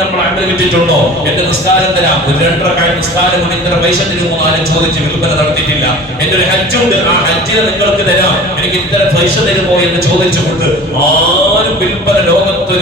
നമ്മൾ അമൽ വിറ്റിട്ടുണ്ടോ? എന്റെ നിസ്കാരം തരാം, ഒരു 2 റക്അത്ത് നിസ്കാരം കൊണ്ട് ഇത്ര പൈസ തരുമോ ആരും ചോദിച്ച് വിൽപ്പന നടത്തിയിട്ടില്ല. എന്റെ ഒരു ഹജ്ജുണ്ട്, ആ ഹജ്ജിന് നിങ്ങൾക്ക് തരാം, എനിക്ക് ഇത്ര പൈസ തരുമോ എന്ന് ചോദിച്ചുകൊണ്ട് ആരും വിൽപ്പന ലോകത്തൊരു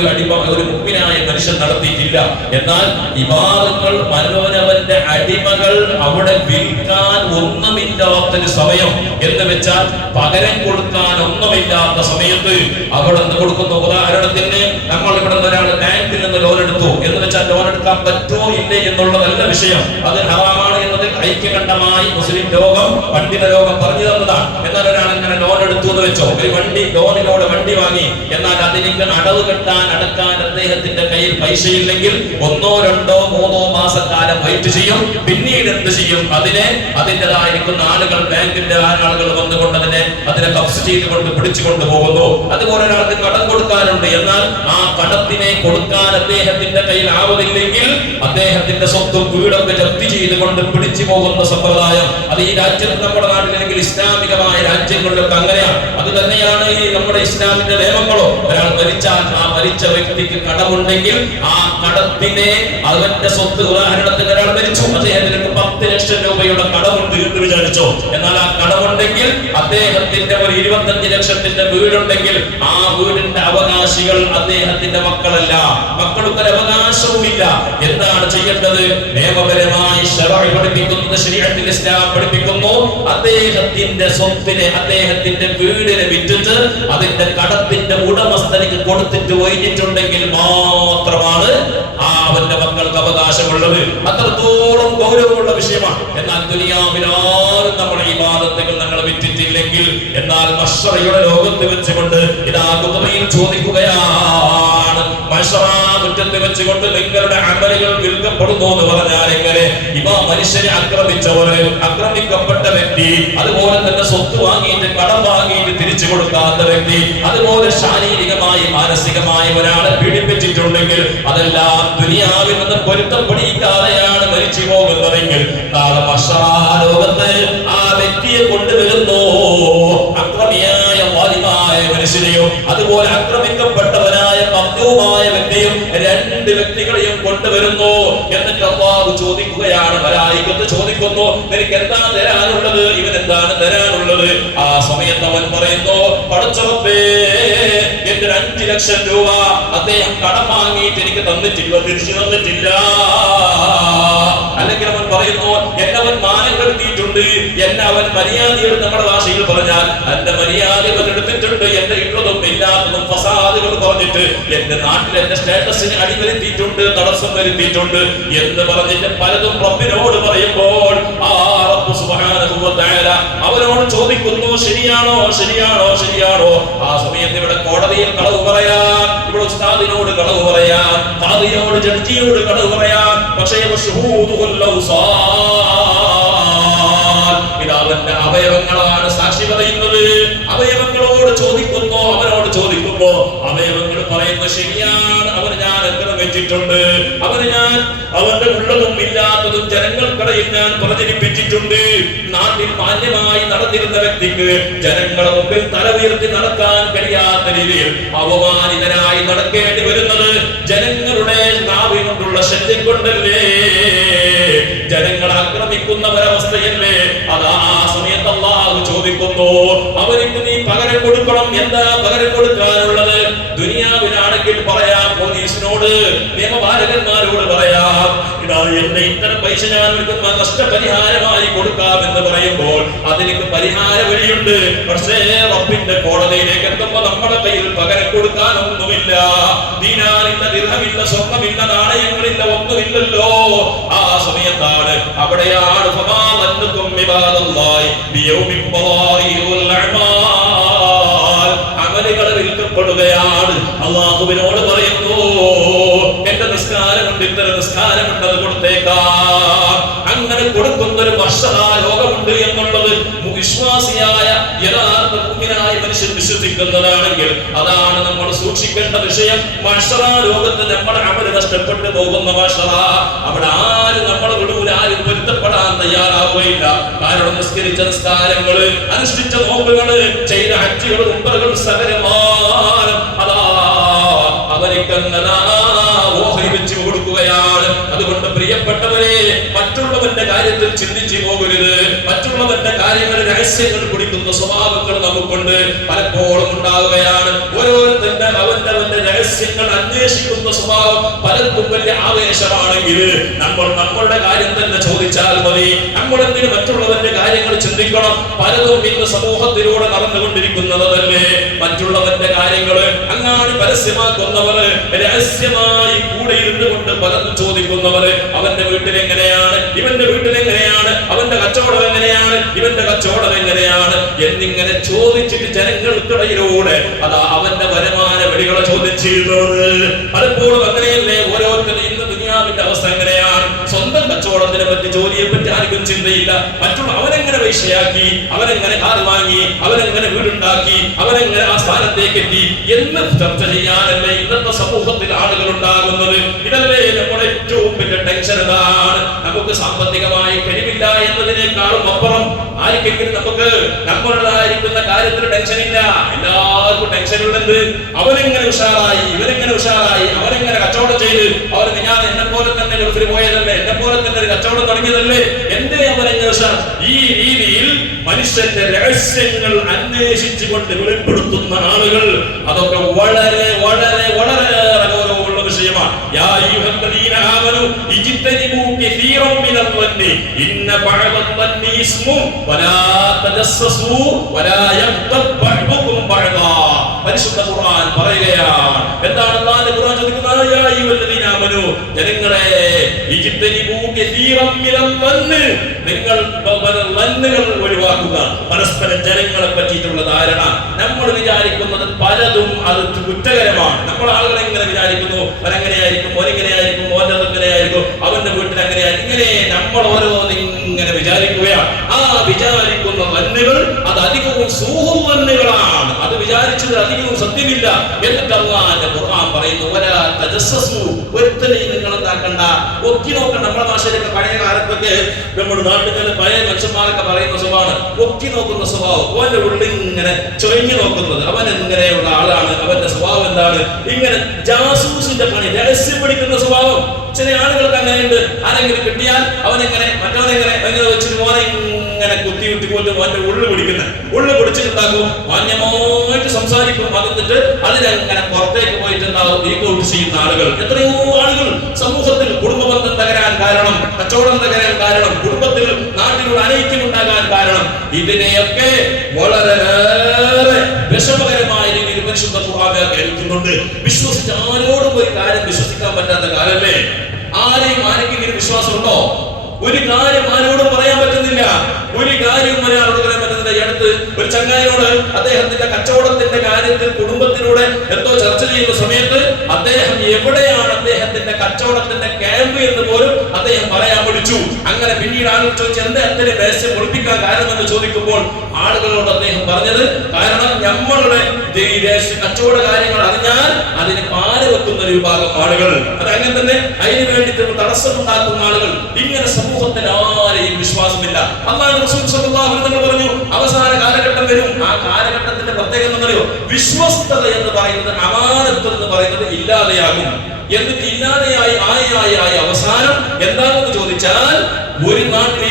ഒരു മുഗ്മിനായ മനുഷ്യൻ നടത്തിയിട്ടില്ല. എന്നാൽ ഇബാദത്തുകൾ മനോരവന്റെ അടിമകൾ അവിടെ വിൽക്കാൻ ഒന്നുമില്ലാത്തൊരു സമയം എന്ന് വെച്ചാൽ പകരം കൊടുക്കാൻ ഒന്നുമില്ലാത്ത സമയത്ത് അവിടെ നിന്ന് കൊടുക്കുന്ന ഉദാഹരണത്തിന് നമ്മൾ ഇവിടെ നിന്ന് ഒരാൾ ബാങ്കിൽ നിന്ന് ലോൺ എടുത്തു എന്ന് വെച്ചാൽ ലോൺ എടുക്കാൻ പറ്റുമോ ഇല്ലേ എന്നുള്ളതല്ല വിഷയം. അത് ഹറാമാണ് എന്നതിൽ ഐക്യകണ്ഠമായി മുസ്ലിം ലോകം പണ്ഡിത ലോകം പറഞ്ഞു തന്നതാണ്. എന്നാൽ ഒരാൾ ഇങ്ങനെ ലോൺ എടുത്തു എന്ന് വെച്ചോ, ഒരു വണ്ടി ലോണിനോട് വണ്ടി വാങ്ങി, എന്നാൽ അതിലേക്ക് അടവ് കെട്ടാൻ അടക്കാൻ അദ്ദേഹത്തിന്റെ കയ്യിൽ പൈസയില്ലെങ്കിൽ 1, 2, 3 മാസക്കാലം വെയിറ്റ് ചെയ്യും. പിന്നീട് എന്ത് ചെയ്യും? അതിൻ്റെതായിരിക്കുന്ന ആളുകൾ, ബാങ്കിന്റെ ആളുകൾ വന്നുകൊണ്ട് അതിനെ കബ്സ് ചെയ്തുകൊണ്ട് പിടിച്ചുകൊണ്ട് പോകുന്നു. അതുപോലെ ഒരാൾക്ക് കടം കൊടുക്കാനുണ്ട്, എന്നാൽ ആ കടത്തിനെ കൊടുക്കാൻ അദ്ദേഹത്തിന്റെ കയ്യിൽ ആവതില്ലെങ്കിൽ അദ്ദേഹത്തിന്റെ സ്വത്തും വീടൊക്കെ ജപ്തി ചെയ്തുകൊണ്ട് പിടിച്ചു പോകുന്ന സമ്പ്രദായം അത് ഈ രാജ്യത്ത്, നമ്മുടെ നാട്ടിലെങ്കിൽ ഇസ്ലാമികമായ രാജ്യങ്ങളിലൊക്കെ അങ്ങനെയാണ്. അത് തന്നെയാണ് ഈ നമ്മുടെ ഇസ്ലാമിന്റെ നിയമങ്ങളോ. ഒരാൾ മരിച്ചാൽ ആ മരിച്ച വ്യക്തിക്ക് കടമുണ്ടെങ്കിൽ ആ കടത്തിനെ അവന്റെ സ്വത്ത്, ഉദാഹരണത്തിന് ഒരാൾ മരിച്ചു, അദ്ദേഹത്തിന് 10 ലക്ഷം രൂപയുടെ കടമുണ്ട് എന്ന് വിചാരിച്ചോ. എന്നാൽ ആ കടമുണ്ടെങ്കിൽ അദ്ദേഹത്തിന്റെ ഒരു 25 ലക്ഷത്തിന്റെ വീടുണ്ടെങ്കിൽ ആ വീടിന്റെ അവകാശികൾ അദ്ദേഹത്തിന്റെ മക്കളല്ല, മക്കൾക്ക് ഒരു അവകാശവുമില്ല. എന്താണ് ചെയ്യേണ്ടത്? നിയമപരമായി ശറഅ് പഠിപ്പിക്കുന്നത്, ശരീഅത്തുൽ ഇസ്ലാം പഠിപ്പിക്കുന്നു, അദ്ദേഹത്തിന്റെ സ്വത്തിനെ, അദ്ദേഹത്തിന്റെ വീടിനെ വിറ്റിട്ട് അതിന്റെ കടത്തിന്റെ ഉടമസ്ഥനിക്ക് കൊടുത്തിട്ട് ഒഴിഞ്ഞിട്ടുണ്ടെങ്കിൽ മാത്രമാണ് അവന്റെ മക്കൾക്ക് അവകാശമുള്ളത്. അത്രത്തോളം ഗൗരവമുള്ള വിഷയമാണ്. എന്നാൽ ദുനിയാവിലാരും നമ്മുടെ ഇബാദത്തുകൾ ഞങ്ങൾ വിറ്റിട്ടില്ലെങ്കിൽ, എന്നാൽ മഹ്ശറയുടെ ലോകത്ത് വെച്ചുകൊണ്ട് ഇതാ ഖുതുബയിൽ ചോദിക്കുകയാണ്, മഹ്ശറാ മുറ്റത്ത് വെച്ചുകൊണ്ട് നിങ്ങളുടെ അമലുകൾ വിൽക്കപ്പെടുന്നു എന്ന് പറഞ്ഞാൽ എങ്ങനെ? മനുഷ്യനെ ആക്രമിച്ചവര്, ആക്രമിക്കപ്പെട്ട വ്യക്തി, അതുപോലെ തന്നെ സ്വത്ത് വാങ്ങിയിട്ട് കടം വാങ്ങിയിട്ട് തിരിച്ചു കൊടുക്കാത്ത വ്യക്തി, അതുപോലെ ശാരീരികമായി മാനസികമായി ഒരാളെ പീഡിപ്പിച്ചിട്ടുണ്ടെങ്കിൽ അതെല്ലാം ദുനിയാവിൽ നിന്ന് പൊരുത്തപ്പെടിക്കാതെയാണ് മരിച്ചു പോകുന്നതെങ്കിൽ നാളെ മഹ്ശറാ ലോകത്ത് ആ വ്യക്തിയെ കൊണ്ടുവരുന്നു. അക്രമിയായ വാലിമായ മനുഷ്യനെയോ അതുപോലെ ആക്രമിക്കപ്പെട്ടവനായ പക്വമായ വ്യക്തിയും, 2 വ്യക്തികളെയും കൊണ്ടുവരുന്നു. എന്നിട്ട് അല്ലാഹു ചോദിക്കുകയാണ്, മലായികത്ത് ചോദിക്കുന്നു, നിനക്ക് എന്താണ് തരാനുള്ളത്? ഇവൻ എന്താണ് തരാനുള്ളത്? ആ സമയത്ത് അവൻ പറയുന്നു, പടച്ചറപ്പേ, എന്റെ 5 ലക്ഷം രൂപ അദ്ദേഹം കടം വാങ്ങിയിട്ട് എനിക്ക് തന്നിട്ടില്ല, തിരിച്ചു തന്നിട്ടില്ല. അല്ലെങ്കിൽ അവൻ പറയുന്നു, എന്നവൻ മാനം കെടുത്തിയിട്ടുണ്ട്, എന്നെ അവൻ മര്യാദയോട്, നമ്മുടെ ഭാഷയിൽ പറഞ്ഞാൽ എന്റെ മര്യാദ അവൻ എടുത്തിട്ടുണ്ട്, എന്റെ ഉള്ളതും ഇല്ലാത്തതും ഫസാദുകൾ പറഞ്ഞിട്ട് എന്റെ നാട്ടിൽ എന്റെ സ്റ്റാറ്റസിന് അടിവരുത്തിയിട്ടുണ്ട്, തടസ്സം വരുത്തിയിട്ടുണ്ട് എന്ന് പറഞ്ഞിട്ട് പലതും റബ്ബിനോട് പറയുമ്പോൾ ആ റബ്ബ് സുബ്ഹാനഹു വ തആല അവനോട് ചോദിക്കുന്നു, ശരിയാണോ ശരിയാണോ ശരിയാണോ? ആ സമയത്ത് ഇവിടെ കോടതിയിൽ കളവ് പറയാൻ, ഇവിടെ ഉസ്താദിനോട് കളവ് പറയാൻ, ഖാദിയോട്, ജഡ്ജിയോട് കളവ് പറയാൻ, പക്ഷേ ഇതവന്റെ അവയവങ്ങളാണ് സാക്ഷി പറയുന്നത്. അവയവങ്ങളോട് ചോദിക്കുന്നു, അവനോട് ചോദിക്കുമ്പോ അവയവങ്ങൾ പറയുന്നു, ശരിയാണ്, അവന് ഞാൻ എത്ര വെച്ചിട്ടുണ്ട്, അവന്റെ ഉള്ളതും ഇല്ലാത്തതും ജനങ്ങൾക്കിടയിൽ ഞാൻ പ്രചരിപ്പിച്ചിട്ടുണ്ട്. നാട്ടിൽ മാന്യമായി നടന്നിരുന്ന വ്യക്തിക്ക് ജനങ്ങളുടെ മുമ്പിൽ തല ഉയർത്തി നടക്കാൻ കഴിയാത്ത രീതിയിൽ അവമാനിതനായി നടക്കേണ്ടി വരുന്നത് ജനങ്ങളുടെ നാവിനോടുള്ള ശല്യം കൊണ്ടല്ലേ, ജനങ്ങൾ ആക്രമിക്കുന്ന ഒരവസ്ഥയല്ലേ? അതാ ആ സമയത്ത് അല്ലാഹു ചോദിക്കുന്നു, അവർക്ക് നീ പകരം കൊടുക്കണം. എന്താ പകരം കൊടുക്കാനുള്ളത്? ദുനിയാവിലാണെങ്കിൽ പറയാം, പോലീസിനോട്, നിയമപാലകന്മാരോട് പറയാം, ഇതാ എന്റെ ഇത്തരം പൈസ ഞാൻ നഷ്ടപരിഹാരമായി കൊടുക്കാമെന്ന് പറയുമ്പോൾ അതിലേക്ക് പരിഹാര വഴിയുണ്ട്. പക്ഷേ റബ്ബിന്റെ കോടതിയിലേക്ക് എത്തുമ്പോൾ നമ്മുടെ കയ്യിൽ പകരം കൊടുക്കാനൊന്നുമില്ല. ദീനാറില്ല, ദിർഹമില്ല, സ്വർണ്ണമില്ല, നാണയങ്ങളില്ല, ഒന്നുമില്ലല്ലോ. ആ സമയത്താണ്, അവിടെയാണ് അമലുകൾ വിൽക്കപ്പെടുകയാണ്. അല്ലാഹുവിനോട് പറയുന്നു, എന്റെ നിസ്കാരമുണ്ട്, ഇത്തരം നിസ്കാരമുണ്ട്, അത് കൊടുത്തേക്കാം. അങ്ങനെ കൊടുക്കുന്ന ഒരു മഹ്ശറാ ലോകമുണ്ട് എന്നുള്ളത് വിശ്വാസിയായ യഥാർത്ഥ മുഅ്മിനായ മനുഷ്യൻ വിശ്വസിക്കുന്നതാണെങ്കിൽ അതാണ് നമ്മൾ സൂക്ഷിക്കേണ്ട വിഷയം. മഹ്ശറാ ലോകത്ത് നമ്മുടെ അമല് നഷ്ടപ്പെട്ടു പോകുന്ന മഹ്ശറാ, അവിടെ ആരും നമ്മളെ വിടൂല, ആരും പൊരുത്തപ്പെടാൻ തയ്യാറാവുകയില്ല. കാരണം നിസ്കരിച്ച നിസ്കാരങ്ങള്, അനുഷ്ഠിച്ച നോമ്പുകള്, ചെയ്ത ഹജ്ജുകൾ, ഉംറകൾ സകലമാനം അതാ അവർക്ക് ഓഹരി വെച്ച് കൊടുക്കും. പ്രിയപ്പെട്ടവരെ, മറ്റുള്ളവന്റെ കാര്യത്തിൽ ചിന്തിച്ചു പോകരുത്. മറ്റുള്ളവന്റെ കാര്യങ്ങളിൽ രഹസ്യങ്ങൾ കുടിക്കുന്ന സ്വഭാവങ്ങൾ നമുക്കുണ്ട്, പലപ്പോഴും ഉണ്ടാവുകയാണ്. ഓരോരുത്തരുടെ അവന്റെ രഹസ്യങ്ങൾ അന്വേഷിക്കുന്ന സ്വഭാവം പലർക്കും വലിയ ആവേശമാണെങ്കിൽ നമ്മളുടെ കാര്യം തന്നെ ചോദിച്ചാൽ മതി. നമ്മളെന്തിന് മറ്റുള്ളവന്റെ കാര്യങ്ങൾ ചിന്തിക്കണം? പലതും ഇന്ന് സമൂഹത്തിലൂടെ നടന്നുകൊണ്ടിരിക്കുന്നത് തന്നെ മറ്റുള്ളവന്റെ കാര്യങ്ങൾ അങ്ങാടി പരസ്യമാക്കുന്നവര്, രഹസ്യമായി കൂടെ ഇരുന്നു കൊണ്ട് പലതും ചോദിക്കുന്നവര്. അവന്റെ വീട്ടിൽ എങ്ങനെയാണ്, ഇവന്റെ വീട്ടിൽ എങ്ങനെയാണ്, അവന്റെ കച്ചവടം എങ്ങനെയാണ്, ഇവന്റെ കച്ചവടം എങ്ങനെയാണ് എന്നിങ്ങനെ ചോദിച്ചിട്ട് ജനങ്ങൾക്കിടയിലൂടെ അതാ അവന്റെ വരുമാന വഴികളെ ചോദിച്ചിരുന്നത്. പലപ്പോഴും അങ്ങനെയല്ലേ ഓരോരുത്തരും ഇന്ന് ദുനിയാവിന്റെ അവസ്ഥ എങ്ങനെയാണ്? സ്വന്തം കച്ചവടത്തിനെ പറ്റി, ജോലിയെ പറ്റി ആർക്കും ചിന്തയില്ല. മറ്റുള്ള അവനെങ്ങനെ പൈസയാക്കി, അവനെങ്ങനെ കാർ വാങ്ങി, അവനെങ്ങനെ വീടുണ്ടാക്കി, അവനെങ്ങനെ ആ സ്ഥാനത്തേക്ക് എത്തി എന്ന് ചർച്ച ചെയ്യാനല്ലേ ഇന്നത്തെ സമൂഹത്തിൽ ആളുകൾ ഉണ്ടാകുന്നത്. ഇതല്ലേ നമ്മുടെ ഏറ്റവും വലിയ ടെൻഷൻ. എന്താണ്? നമുക്ക് സാമ്പത്തികമായി കഴിവില്ല എന്നതിനേക്കാളും അപ്പുറം ആർക്കെങ്കിലും നമുക്ക് നമ്മളുടേതായിരിക്കുന്ന കാര്യത്തിൽ ടെൻഷൻ ഇല്ല. എല്ലാവർക്കും ടെൻഷൻ ഉള്ളത് അവനെങ്ങനെ ഉഷാറായി, ഇവനെങ്ങനെ ഉഷാറായി, അവനെങ്ങനെ കച്ചവടം ചെയ്ത്, അവർക്ക് ഞാൻ എന്നെ പോലെ തന്നെ ഗൾഫിൽ പോയതല്ലേ, എന്നെ പോലെ തന്നെ ഒരു കച്ചവടം തുടങ്ങിയതല്ലേ, എന്റെ അവനെങ്ങനെ ഉഷാർ. ഈ രീതിയിൽ മനുഷ്യന്റെ രഹസ്യങ്ങൾ അന്വേഷിച്ചുകൊണ്ട് വെളിപ്പെടുത്തുന്ന ആളുകൾ, അതൊക്കെ വളരെ വളരെ വളരെ ഗൗരവമുള്ള വിഷയമാണ്. യാ അയ്യുഹല്ലദീന ആമനൂ ഇജ്തനിബൂ കസീറൻ മിനൽ വന്നി ഇന്ന ബഅദ ഇസ്മു വലാ തജസ്സസൂ വലാ യഗ്തബ് ബഅദുകും ബഅദാ. പരിശുദ്ധ ഖുർആൻ പറയുകയാണ്. എന്താണ് അല്ലാഹുവിന്റെ ഖുർആൻ ചോദിക്കുന്നത്? യാ അയ്യുഹല്ലദീന ആമനൂ, ജനങ്ങളെ, ഇജ്തനിബൂ കസീറൻ മിനൽ വന്നി, നിങ്ങൾ വന്നുകൾ ഒഴിവാക്കുക. പരസ്പരം ജനങ്ങളെ പറ്റിയിട്ടുള്ള ധാരണ, നമ്മൾ വിചാരിക്കുന്നത് പലതും അത് കുറ്റകരമാണ്. നമ്മൾ ആളുകളെ എങ്ങനെ വിചാരിക്കുന്നു, അവനെങ്ങനെയായിരിക്കും, ഓനെങ്ങനെയായിരിക്കും, ഓൻ്റെ എങ്ങനെയായിരിക്കും, അവന്റെ വീട്ടിൽ അങ്ങനെയായിരിക്കും, ഇങ്ങനെ നമ്മൾ ഓരോന്നിങ്ങനെ വിചാരിക്കുകയാണ്. ആ വിചാരിക്കുന്ന വന്നുകൾ അത് അധികവും സൂഹും വന്നുകളാണ്. അത് വിചാരിച്ചത് അധികവും സത്യമില്ല. എന്നിട്ട് അല്ലാഹുവിന്റെ ഖുർആൻ പറയുന്നു, വലാ തജസ്സസു, ഒരുത്തനെയും നിങ്ങൾ എന്താക്കണ്ട, ഒക്കി നോക്കണ്ട. നമ്മുടെ ഭാഷയിലൊക്കെ പഴയ കാലത്തൊക്കെ നമ്മുടെ നാട്ടിൽ പഴയ മനുഷ്യന്മാരൊക്കെ പറയുന്ന സ്വഭാവമാണ് ഒക്കി നോക്കുന്ന സ്വഭാവം. അവന്റെ ഉള്ളിൽ ഇങ്ങനെ ചൊരിഞ്ഞു നോക്കുന്നത്, അവൻ എങ്ങനെയുള്ള ആളാണ്, അവന്റെ സ്വഭാവം എന്താണ്, ഇങ്ങനെ ജാസൂസിന്റെ പണി, രഹസ്യം പഠിക്കുന്ന സ്വഭാവം. ചില ആളുകൾക്ക് അങ്ങനെയുണ്ട്. ആരെങ്കിലും കിട്ടിയാൽ അവനെങ്ങനെ, മറ്റവനെങ്ങനെ എങ്ങനെ വെച്ചിട്ട് മോനെ ഇങ്ങനെ കുത്തി കൊണ്ട് മോന്റെ ഉള്ളു പിടിച്ചിട്ടുണ്ടാക്കും, മാന്യമായിട്ട് സംസാരിക്കും. എന്നിട്ട് അതിനങ്ങനെ പുറത്തേക്ക് പോയിട്ടുണ്ടാവും ലീക്ക് ഔട്ട് ചെയ്യുന്ന ആളുകൾ. എത്രയോ ആളുകൾ സമൂഹത്തിൽ കുടുംബബന്ധം തകരാൻ കാരണം, കച്ചവടം തകരാൻ കാരണം, കുടുംബത്തിൽ നാട്ടിലൂടെ അനൈക്യമുണ്ടാകാൻ കാരണം, ഇതിനെയൊക്കെ വളരെ വിഷമകരമായ രീതിയിൽ പരിശുദ്ധ ഖുർആൻ കേൾക്കുന്നുണ്ട്. വിശ്വസിച്ച് ആരോടും ഒരു കാര്യം വിശ്വസിക്കാൻ പറ്റാത്ത കാലല്ലേ? ആരെങ്കിലും വിശ്വാസമുണ്ടോ? ഒരു കാര്യം ആരോടും പറയാൻ പറ്റുന്നില്ല. ഒരു കാര്യവും ഒരാളോട് പറയാൻ പറ്റുന്നില്ല. ഈ അടുത്ത് ഒരു ചങ്ങായിയോട് അദ്ദേഹത്തിന്റെ കച്ചവടത്തിന്റെ കാര്യത്തിൽ കുടുംബത്തിലൂടെ എന്തോ ചർച്ച ചെയ്യുന്ന സമയത്ത് അദ്ദേഹം എവിടെയാണ് അദ്ദേഹത്തിന്റെ കച്ചവടത്തിന്റെ ക്യാമ്പ് എന്ന് പോലും അദ്ദേഹം പറയാൻ പഠിച്ചു. അങ്ങനെ പിന്നീട് ആളുകൾ ചോദിച്ചു, എന്താ അത്രയും രഹസ്യം ഒളിപ്പിക്കാൻ കാരണമെന്ന് ചോദിക്കുമ്പോൾ ആളുകളോട് അദ്ദേഹം പറഞ്ഞത്, കാരണം നമ്മളുടെ കച്ചവട കാര്യങ്ങൾ അറിഞ്ഞാൽ അതിന് പാല് വെക്കുന്ന ഒരു വിഭാഗം ആളുകൾ, അതങ്ങനെ തന്നെ അതിന് വേണ്ടിയിട്ട് തടസ്സമുണ്ടാക്കുന്ന ആളുകൾ, ഇങ്ങനെ സമൂഹത്തിൽ ആരെയും വിശ്വാസമില്ല. അല്ലാഹുവിന്റെ റസൂൽ സ്വല്ലല്ലാഹു അലൈഹി വസല്ലം പറഞ്ഞു, അവസാന കാലഘട്ടം വരും. ആ കാലഘട്ടത്തിന്റെ പ്രത്യേകത എന്നറിയോ? വിശ്വസ്തത എന്ന് പറയുന്നത്, അമാനത്ത് എന്ന് പറയുന്നത് ഇല്ലാതെയാകും. എന്നിട്ട് ഇല്ലാതെയായി അവസാനം എന്താണെന്ന് ചോദിച്ചാൽ, ഒരു നാട്ടിൽ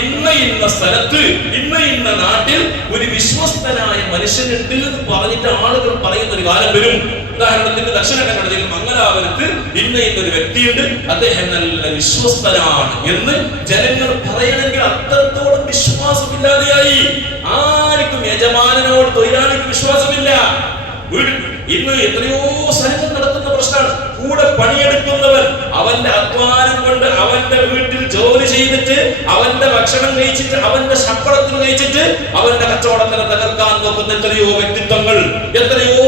ഇന്ന സ്ഥലത്ത് ഇന്ന നാട്ടിൽ ഒരു വിശ്വസ്തനായ മനുഷ്യനുണ്ട് എന്ന് പറഞ്ഞിട്ട് ആളുകൾ പറയുന്ന ഒരു കാലം വരും. ഉദാഹരണത്തിന് ദക്ഷിണ കന്നഡ ജില്ലയിൽ മംഗലാപുരത്ത് ഇന്നൊരു വ്യക്തിയുണ്ട്, അദ്ദേഹം നല്ല വിശ്വസ്തനാണ് എന്ന് ജനങ്ങൾ പറയണമെങ്കിൽ അത്രത്തോളം വിശ്വാസമില്ലാതെയായി. ആർക്കും യജമാനനോട് തൊഴിലാളിക്ക് വിശ്വാസമില്ല. ഇന്ന് എത്രയോ സ്ഥലങ്ങൾ നടത്തുന്ന പ്രശ്നമാണ്. കൂടെ പണിയെടുക്കുന്നവൻ അവന്റെ അധ്വാനം കൊണ്ട് അവന്റെ വീട്ടിൽ ജോലി ചെയ്തിട്ട് അവന്റെ ഭക്ഷണം കഴിച്ചിട്ട് അവന്റെ ശമ്പളത്തിന് കഴിച്ചിട്ട് അവന്റെ കച്ചവടത്തിനെ തകർക്കാൻ നോക്കുന്ന എത്രയോ വ്യക്തിത്വങ്ങൾ, എത്രയോ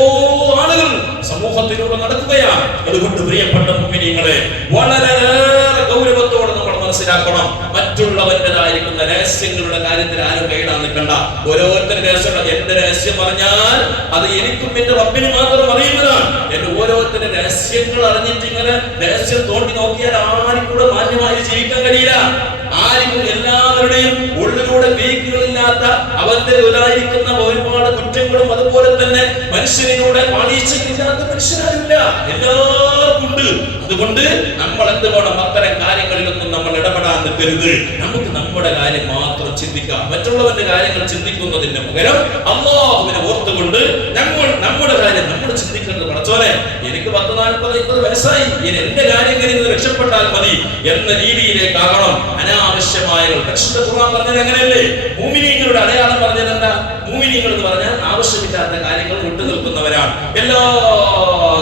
ആളുകൾ സമൂഹത്തിലൂടെ നടക്കുകയാണ്. അതുകൊണ്ട് പ്രിയപ്പെട്ട മുഅ്മിനീങ്ങളെ, വളരെയേറെ ഗൗരവത്തോടെ നമ്മൾ മനസ്സിലാക്കണം. മറ്റുള്ളവന്റേതായിരിക്കുന്ന രഹസ്യങ്ങളുടെ കാര്യത്തിൽ ആരും കൈയിടാൻ നിൽക്കണ്ട. ഓരോരുത്തരുടെ രഹസ്യം, എന്റെ രഹസ്യം പറഞ്ഞാൽ അത് എനിക്കും എന്റെ റബ്ബിന് മാത്രം അറിയുന്നതാണ്. എന്റെ ഓരോരുത്തരുടെ രഹസ്യങ്ങൾ അറിഞ്ഞിട്ട് ഇങ്ങനെ രഹസ്യം തോണ്ടി നോക്കിയാൽ ആരും കൂടെ മാന്യമായി ജീവിക്കാൻ കഴിയില്ല. ആർക്കും എല്ലാവരുടെയും ഉള്ളിലൂടെ വീക്കുകളില്ലാത്ത അവന്റെ ഉദായിരിക്കുന്ന ഒരുപാട് കുറ്റങ്ങളും അതുപോലെ തന്നെ മനുഷ്യനിലൂടെ പാളിച്ചയില്ലാത്ത മനുഷ്യരാരില്ല, എല്ലാവർക്കും ഉണ്ട്. അതുകൊണ്ട് നമ്മൾ എന്ത് വേണം? അത്തരം കാര്യങ്ങളിലൊന്നും നമ്മൾ നടക്കരുത്. നമുക്ക് നമ്മുടെ കാര്യം മാത്രം ചിന്തിക്കാം. മറ്റുള്ളവന്റെ കാര്യങ്ങൾ ചിന്തിക്കുന്നതിന് പകരം അല്ലാഹുവിനെ ഓർത്തുകൊണ്ട് നമ്മുടെ കാര്യം നമ്മൾ ചിന്തിക്കുന്നത്. പടച്ചോനെ, എനിക്ക് 10, 40, 50 വയസ്സായി, ഇനി എന്റെ കാര്യങ്ങളിൽ നിന്ന് രക്ഷപ്പെട്ടാൽ മതി എന്ന രീതിയിലേക്കാകണം അനാവശ്യമായ പരിശുദ്ധ ഖുർആൻ പറഞ്ഞത് അങ്ങനെയല്ലേ? മുഅ്മിനീങ്ങളുടെ അടയാളം പറഞ്ഞത് എന്താ? മുഅ്മിനീങ്ങൾ എന്ന് പറഞ്ഞാൽ ആവശ്യമില്ലാത്ത കാര്യങ്ങൾ വിട്ടു നിൽക്കുന്നവരാണ്. എല്ലാ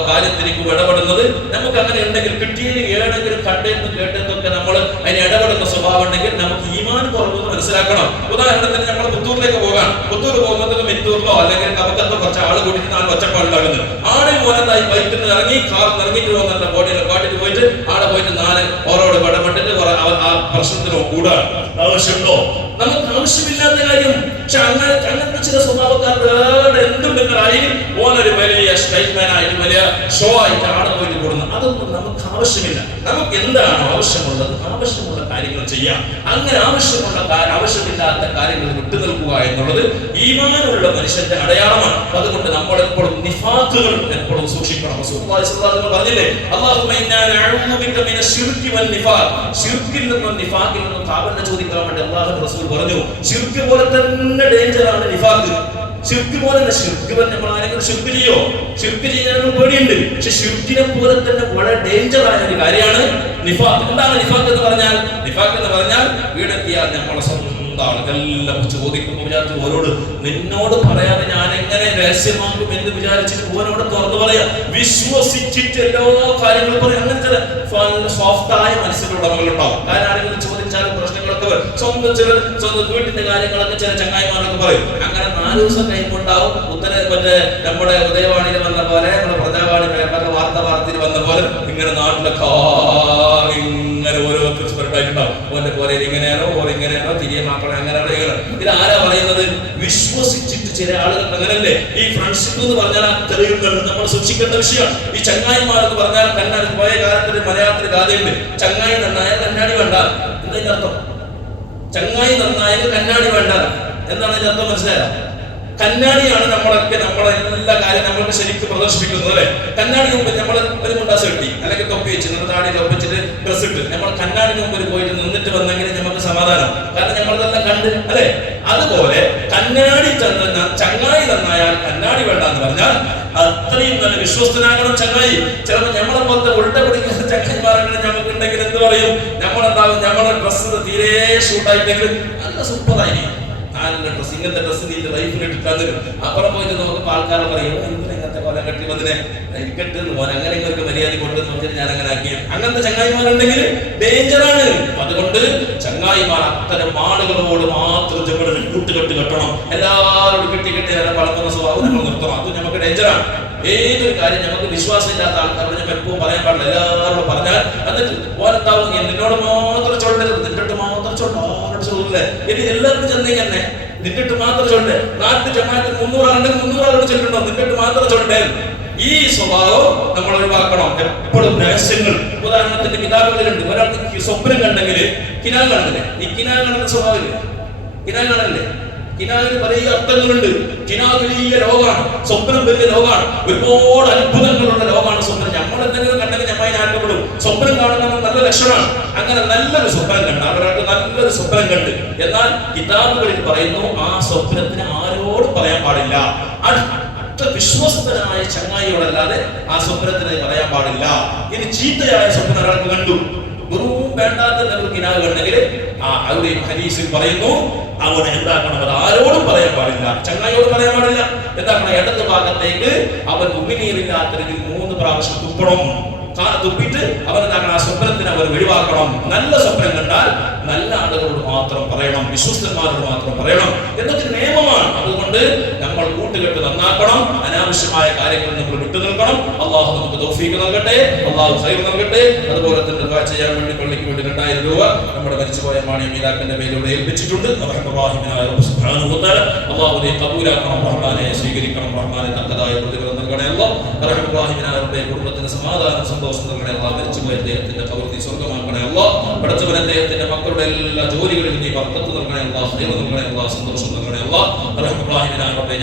കാര്യത്തിലേക്കും ഇടപെടുന്നത്. നമുക്ക് അങ്ങനെ ഉണ്ടെങ്കിൽ കിട്ടിയതിന് ഏതെങ്കിലും കണ്ടെന്ന് കേട്ടെന്നൊക്കെ നമ്മൾ അതിന് ഇടപെടുന്ന സ്വഭാവം ഉണ്ടെങ്കിൽ നമുക്ക് ഈമാൻ കുറവെന്ന് മനസ്സിലാക്കണം. ഉദാഹരണത്തിന് നമ്മൾ പുത്തൂരിലേക്ക് പോകാം. പുത്തൂർ പോകുന്നത് മിത്തൂരിലോ അല്ലെങ്കിൽ കവക്കത്തോ കുറച്ച് ആൾ കൂടിയിട്ട് 4 ഒച്ചപ്പാടുണ്ടാകുന്നത്. ആളിൽ മോനത്തായി ബൈക്കിൽ നിന്ന് ഇറങ്ങി കാറിൽ ഇറങ്ങിയിട്ട് പോകുന്ന ബോഡിയിലെ കാട്ടിൽ പോയിട്ട് ആടെ പോയിട്ട് 4 ഓരോട് ഇടപെട്ടിട്ട് ആ പ്രശ്നത്തിനോ കൂടാൻ ആവശ്യമുണ്ടോ? നമുക്ക് ആവശ്യമില്ലാത്ത കാര്യം. പക്ഷെ അങ്ങനത്തെ ചില സ്വഭാവക്കാരുടെ എന്തുണ്ടെങ്കിൽ ഓനൊരു വലിയ സ്റ്റേറ്റ്മാനായിട്ട് വലിയ ഷോ ആയിട്ട് ആടെ പോയിട്ട് കൂടുന്നു. അതൊന്നും നമുക്ക് ആവശ്യമില്ല. നമുക്ക് എന്താണ് ആവശ്യമുള്ളത്? ആവശ്യമുള്ള കാര്യങ്ങൾ ചെയ്യാം. അങ്ങനെ ആവശ്യമില്ലാത്ത കാര്യങ്ങൾ വിട്ടുനിൽക്കുക എന്നുള്ളത് ഈമാനുള്ള മനുഷ്യന്റെ അടയാളമാണ്. അതുകൊണ്ട് നമ്മൾ എപ്പോഴും നിഫാഖുകൾ എപ്പോഴും സൂക്ഷിക്കണം. റസൂലുള്ളാഹി സ്വല്ലല്ലാഹു അലൈഹി വസല്ലം പറഞ്ഞില്ലേ, അല്ലാഹുമ്മ ഇന്നാ നഅഊദു ബിക മിനശ് ശിർക്കി വൽ നിഫാഖ്. ശിർക്കിൽ നിന്നും നിഫാഖിൽ നിന്നും കാവലിനെ ചോദിക്കാൻ വേണ്ടി അല്ലാഹുവിന്റെ റസൂൽ പറഞ്ഞു, ശിർക്ക് പോലെ തന്നെ ഡേഞ്ചറാണ് നിഫാഖ്. ശിർക്ക് പോലെ തന്നെ ശിർക്ക് നമ്മൾ ആരെങ്കിലും ശിർക്ക് ചെയ്യോ? ശിർക്ക് ചെയ്യാനൊന്നും പേടിയുണ്ട്. പക്ഷെ ശിർക്കിനെ പോലെ തന്നെ വളരെ ഡേഞ്ചറായ ഒരു കാര്യമാണ് നിഫാഖ്. എന്താണ് നിഫാഖ് എന്ന് പറഞ്ഞാൽ? നിഫാഖ് എന്ന് പറഞ്ഞാൽ വീടെത്തിയാൽ നമ്മളെ സ്വന്തം ആളുകളെല്ലാം ചോദിക്കുമ്പോൾ വിചാരിച്ചു ഓരോട് നിന്നോട് പറയാതെ ഞാൻ എങ്ങനെ രഹസ്യമാക്കും എന്ന് വിചാരിച്ചിട്ട് ഓരോട് തുറന്നു പറയാ, വിശ്വസിച്ചിട്ട് എല്ലാ കാര്യങ്ങളും പറയാം. അങ്ങനെ ചില സോഫ്റ്റായ മനസ്സിലുള്ളവങ്ങളുണ്ടാവും. കാരണം ആരെങ്കിലും ചോദിച്ചാലും പ്രശ്നങ്ങളൊക്കെ സ്വന്തം വീട്ടിന്റെ കാര്യങ്ങളൊക്കെ ചില ചങ്ങായിമാരൊക്കെ പറയും. അങ്ങനെ 4 ദിവസം കഴിയുമ്പോണ്ടാവും മറ്റേ നമ്മുടെ ഉദയവാണിയിൽ വന്ന പോലെ, നമ്മുടെ പ്രജാവാണി പേപ്പറിലെ വാർത്തയിൽ വന്ന പോലെ ഇങ്ങനെ നാട്ടിലൊക്കെ ഇങ്ങനെ ഓരോരുത്തർ സ്പ്രെഡായിട്ടുണ്ടാവും. ഓന്റെ പോലെ ഇങ്ങനെയാണോ ഇങ്ങനെയാണോ തിരികെ മാക്കളെ അങ്ങനെയാണോ ഇങ്ങനെ. ഇത് ആരാ പറയുന്നത്? വിശ്വസിച്ചിട്ട് ചില ആളുകൾ അങ്ങനല്ലേ. ഈ ഫ്രണ്ട്ഷിപ്പ് എന്ന് പറഞ്ഞാൽ അത്രയും നമ്മൾ സൂക്ഷിക്കേണ്ട വിഷയമാണ്. ഈ ചങ്ങായിമാർ എന്ന് പറഞ്ഞാൽ കണ്ണാടി പോയ കാലത്തിൽ മലയാളത്തിൽ ഗാഥയുണ്ട്, ചങ്ങായി നന്നായ കണ്ണാടി വേണ്ട. എന്താ അർത്ഥം? ചങ്ങായി നന്നായ കണ്ണാടി വേണ്ട എന്താണ് ഇതിന്റെ അർത്ഥം? മനസ്സിലായോ? കണ്ണാടിയാണ് നമ്മളൊക്കെ നമ്മളെ എല്ലാ കാര്യം നമ്മൾക്ക് ശരിക്കും പ്രദർശിപ്പിക്കുന്നത് അല്ലെ. കണ്ണാടി മുമ്പിൽ നമ്മൾ ഒരു മുണ്ടാസ് കെട്ടി അല്ലെങ്കിൽ തൊപ്പി വെച്ച് നമ്മുടെ താടിയിൽ ഒപ്പിച്ചിട്ട് ഡ്രസ് ഇട്ട് നമ്മൾ കണ്ണാടി മുമ്പിൽ പോയിട്ട് നിന്നിട്ട് വന്നെങ്കിൽ നമുക്ക് സമാധാനം. കാരണം നമ്മളതെല്ലാം കണ്ട് അല്ലെ. അതുപോലെ കണ്ണാടി ചങ്ങായി നന്നായാൽ കണ്ണാടി വേണ്ട എന്ന് പറഞ്ഞാൽ അത്രയും നല്ല വിശ്വസ്തനാകണം ചങ്ങായി. ചിലപ്പോൾ നമ്മളെ പോലത്തെ ഉൾട്ട പിടിക്കുന്ന ചങ്ങായിമാരെങ്കിലും നമുക്ക് ഉണ്ടെങ്കിൽ എന്ത് പറയും? നമ്മളെന്താവും, നമ്മളെ ഡ്രസ്സ് തീരെ ഷൂട്ടായിട്ടെങ്കിൽ നല്ല സൂപ്പറായി നല്ല ഡ്രസ്, ഇങ്ങനത്തെ ഡ്രസ്സ് നീ ലൈഫിൽ ഇട്ടിട്ടാന്ന് അപ്പുറം പോയിട്ട് നമുക്ക് ആൾക്കാരെ പറയും, ഇങ്ങനത്തെ കൊലം കെട്ടി വന്നിനെ ഇരിക്കട്ട് മോൻ അങ്ങനെ ഇവർക്ക് മര്യാദ കൊണ്ട് നോക്കിയിട്ട് ഞാൻ അങ്ങനെ ആക്കി. അങ്ങനത്തെ ചങ്ങായിമാരുണ്ടെങ്കിൽ ഡേഞ്ചറാണ്. അതുകൊണ്ട് ചങ്ങായിമാർ അത്തരം ആളുകളോട് മാത്രം നമ്മൾ കൂട്ടുകെട്ട് കെട്ടണം. എല്ലാവരോടും കെട്ടി വളർത്തുന്ന സ്വഭാവം നമ്മൾ നിർത്തണം. അത് നമുക്ക് ഡേഞ്ചറാണ്. ഏതൊരു കാര്യം നമുക്ക് വിശ്വാസമില്ലാത്ത ആൾക്കാരോട് ഞാൻ എപ്പോഴും പറയാൻ പാടില്ല. എല്ലാവരോടും പറഞ്ഞാൽ എന്നിട്ട് ഓരെന്താവും, നിന്നോട് മാത്രം ചൊല്ലരുത്, നിന്നിട്ട് മാത്രം ചൊല്ലാരോട് ചൊല്ലേ. ഇനി എല്ലാവർക്കും ചെന്നേ തന്നെ നിന്നിട്ട് മാത്രം ചൊല്ലേ. നാട്ടിൽ ജമാഅത്തിൽ 300 ആളുണ്ടെങ്കിൽ 300 ആളോട് ചൊല്ലുണ്ടോ? നിന്നിട്ട് മാത്രം ചൊല്ലേ. ഈ സ്വഭാവം നമ്മൾ ഒഴിവാക്കണം. എപ്പോഴും രഹസ്യങ്ങൾ, ഉദാഹരണത്തിന്റെ കിതാബുകളിലുണ്ട്, ഒരാൾക്ക് സ്വപ്നം കണ്ടെങ്കിൽ കിനാ കണ്ടില്ലേ? ഈ കിനാ കാണുന്ന സ്വഭാവമില്ല. കിനാ കാണല്ലേ? കിനാവിന് വലിയ അർത്ഥങ്ങളുണ്ട്. കിനാവ് വലിയ ലോകമാണ്, സ്വപ്നം വലിയ ലോകമാണ്, ഒരുപാട് അത്ഭുതങ്ങളുള്ള ലോകമാണ് സ്വപ്നം. നമ്മൾ എന്തെങ്കിലും കണ്ടെങ്കിൽ ഞമ്മ ആക്കപ്പെടും. സ്വപ്നം കാണുന്നത് നല്ല ലക്ഷണമാണ്. അങ്ങനെ നല്ലൊരു സ്വപ്നം കണ്ട് അവർക്ക് നല്ലൊരു സ്വപ്നം കണ്ട്, എന്നാൽ കിതാബുകളിൽ പറയുന്നു ആ സ്വപ്നത്തിന് ആരോടും പറയാൻ പാടില്ല. അടുത്ത വിശ്വസ്തനായ ചങ്ങായിയോടല്ലാതെ ആ സ്വപ്നത്തിന് പറയാൻ പാടില്ല. ഇനി ചീത്തയായ സ്വപ്നം ഒരാൾക്ക് കണ്ടു, വെറും വേണ്ടാത്ത കിനാവ് കണ്ടെങ്കിൽ അവിടെ ഹദീസിൽ പറയുന്നു അവിടെ എന്താക്കണം? അത് ആരോടും പറയാൻ പാടില്ല, ചങ്ങായിയോട് പറയാൻ പാടില്ല. എന്താക്കണം? ഇടത് ഭാഗത്തേക്ക് അവൻ ഉമിനീരില്ലാത്തതിൽ 3 പ്രാവശ്യം തുപ്പണം. തുപ്പിട്ട് അവൻ എന്താക്കണം? ആ സ്വപ്നത്തിന് അവർ ഒഴിവാക്കണം. നല്ല സ്വപ്നം കണ്ടാൽ നല്ല ആളുകളോട് മാത്രം പറയണം, വിശ്വസ്തന്മാരോട് മാത്രം പറയണം എന്നൊക്കെ നിയമമാണ്. അതുകൊണ്ട് നമ്മൾ കൂട്ടുകെട്ട് നന്നാക്കണം, അനാവശ്യമായ കാര്യങ്ങളിൽ നമ്മൾ വിട്ടുനിൽക്കണം. അള്ളാഹു നമുക്ക് തൗഫീഖ് നൽകട്ടെ, അള്ളാഹു ഖൈർ നൽകട്ടെ. അതുപോലെ തന്നെ ദുആ ചെയ്യാൻ വേണ്ടി പള്ളിക്ക് വേണ്ടി 2000 രൂപ നമ്മുടെ മരിച്ചുപോയ മാണിയമീതാക്കന്റെ പേരിലൂടെ ഏൽപ്പിച്ചിട്ടുണ്ട്. അള്ളാഹു കബൂലാക്കണം, റഹ്മാനെ സ്വീകരിക്കണം, റഹ്മാനെ തക്കതായ പ്രതിഫലം നൽകണേ. അല്ലാഹ് കുടുംബത്തിന് സമാധാനം സന്തോഷം നൽകണേ. അല്ലാഹ് മരിച്ചുപോയ അദ്ദേഹത്തിന്റെ ഖബർ നീ സ്വർഗ്ഗമാക്കണേ. അല്ലാഹ് പഠിച്ചവൻ അദ്ദേഹത്തിന്റെ മക്കളുടെ എല്ലാ ജോലികളിലും നീ ബർക്കത്ത് നൽകണേ. അല്ലാഹ് ഖൈർ നൽകണേ. അല്ലാഹ് സന്തോഷം നൽകണേ. അല്ലാഹ്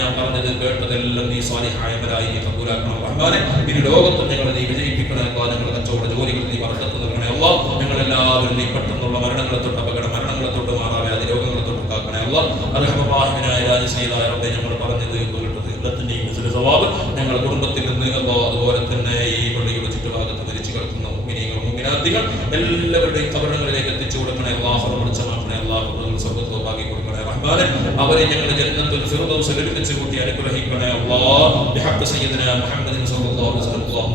ഞാൻ പറഞ്ഞത് കേട്ടതെല്ലാം നീ സ്വാലിഹായ അമലായി നീ കബൂലാക്കണം. റഹ്മാനെ ഇരു ലോകത്തും ഞങ്ങളെ നീ വിജയിപ്പിക്കണേ. അല്ലാഹ് ഞങ്ങളുടെ കച്ചവട ജോലികളിൽ നീ ബർക്കത്ത് നൽകണേ. അല്ലാഹ് ഞങ്ങളെ ഞങ്ങളെല്ലാവരും നീ പെട്ടെന്നുള്ള മരണങ്ങളെ തൊട്ട് അപകട മരണങ്ങളെ തൊട്ട് മാറാവ്യാധി രോഗങ്ങളെ തൊട്ട് കാക്കണേ അല്ലാഹ്. അർഹമറാഹിമീനായ രാജസയ്യിദായ റബ്ബേ, ഞങ്ങൾ പറഞ്ഞത് കേട്ടത് എല്ലാത്തിന്റെയും മിസ്ല സവാബ് ഞങ്ങളുടെ കുടുംബത്തിൽ നിന്ന് അല്ലാഹ്, അതുപോലെ തന്നെ ഈ പള്ളിയുടെ ചുറ്റുഭാഗത്ത് മരിച്ചു കിടക്കുന്ന മുഅ്മിനീങ്ങൾ മുഅ്മിനാത്തുകൾ എല്ലാവരുടെയും ഖബറുകളിലേക്ക് എത്തിച്ചു കൊടുക്കണേ അല്ലാഹ്. വെളിച്ചമാക്കണേ അല്ലാഹ്. സ്വർഗ്ഗത്തോപാക്കി കൊടുക്കണേ റഹ്മാനെ. അവരെ ഞങ്ങളുടെ ജന്നത്തുൽ ഫിർദൗസിൽ ഒരുമിച്ച് കൂട്ടി അനുഗ്രഹിക്കണേ അല്ലാഹ്. ബിഹഖ് സയ്യിദിനാ മുഹമ്മദിൻ സ്വല്ലല്ലാഹു അലൈഹി വസല്ലം.